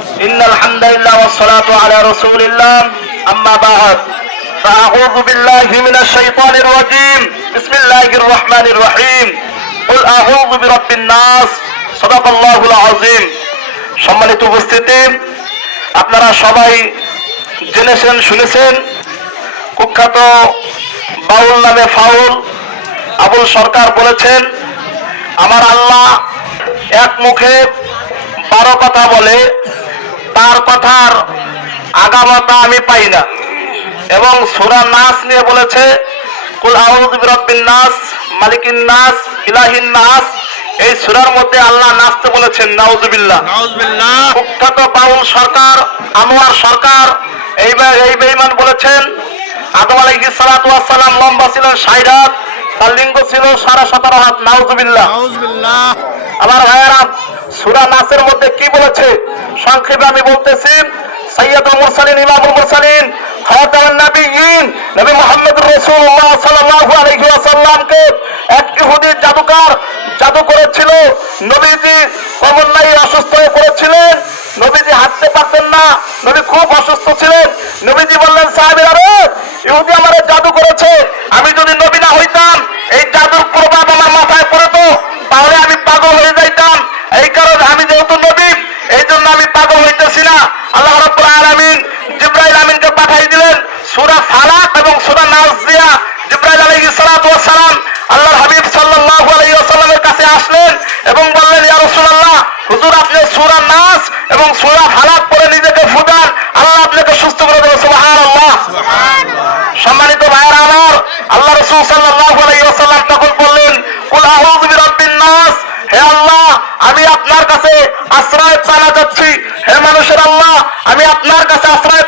إن الحمد لله والصلاة على رسول الله أما بعد فأعوذ بالله من الشيطان الرجيم بسم الله الرحمن الرحيم قل أعوذ برب الناس صدق الله العظيم সম্মানিত উপস্থিতি আপনারা সবাই জেনেছেন শুনেছেন কুখ্যাত বাউল নামে ফাউল আবুল সরকার বলেছেন আমার আল্লাহ এক মুখে বারো কথা বলে তার কথার আগামতা আমি পাই না। এবং সুরা নাস নিয়ে বলেছে কুল আউযু বিরাব্বিন নাস মালিকিন নাস ইলাহিন নাস। এই সূরার মধ্যে আল্লাহ নাচতে বলেছেন নাউজুবিল্লাহ কুখ্যাত বাউল সরকার আনোয়ার সরকার এইবার এই বেঈমান বলেছেন আদম আলাইহিস সালাতু সালাম লম্বা ছিলেন ষাট হাত তার লিঙ্গ ছিল সাড়ে সতেরো হাত নাউজুবিল্লাহ আমার ভাইয়েরা সুরা নাসের মধ্যে কি বলেছে? সংক্ষেপে আমি বলতেছি সৈয়দুল মুরসালিন ইমামুল মুরসালিন খাতামুন নবিয়্যিন, নবী মুহাম্মদ রাসূলুল্লাহ সাল্লাল্লাহু আলাইহি ওয়াসাল্লামকে এক ইহুদি জাদুকর জাদু করেছিল। নবীজি কমন্নাই অসুস্থ হয়ে পড়েছিলেন। নবীজি হাঁটতে পারতেন না। নবী খুব অসুস্থ ছিলেন। নবীজি বললেন, সাহাবীরা রে, ইহুদি আমারে জাদু করেছে আমি যদি নবী না হইতাম এই জাদুর প্রভাব আমার মাথায় পড়তো তাহলে আমি পাগল হয়ে যাইতাম এই কারণে আমি যেহেতু নবী এই জন্য আমি পাগল হইতেছি না আল্লাহ রাব্বুল আলামিন জিব্রাইল আমিনকে পাঠাই দিলেন সূরা ফালাক এবং সূরা নাস দিয়া জিব্রাইল আলাইহিস সালাতু ওয়াস সালাম আল্লাহর হাবিব সাল্লাল্লাহু আলাইহি ওয়াসাল্লামের কাছে আসলেন এবং বললেন ইয়া রাসূলুল্লাহ হুজুর আপনি সূরা নাস এবং সূরা ফালাক পড়ে নিজেকে ফুটান। আল্লাহ আপনাকে সুস্থ করে দেবে সুবহানাল্লাহ। সম্মানিত ভাইয়েরা আমার আল্লাহ রসুল সাল্লাল্লাহু আলাইহি ওয়াসাল্লাম তখন বললেন কুল আউযু বিরাব্বিন নাস হে আল্লাহ আমি আপনার কাছে আশ্রয় পানা যাচ্ছি হে মানুষের আল্লাহ আমি আপনার কাছে আশ্রয়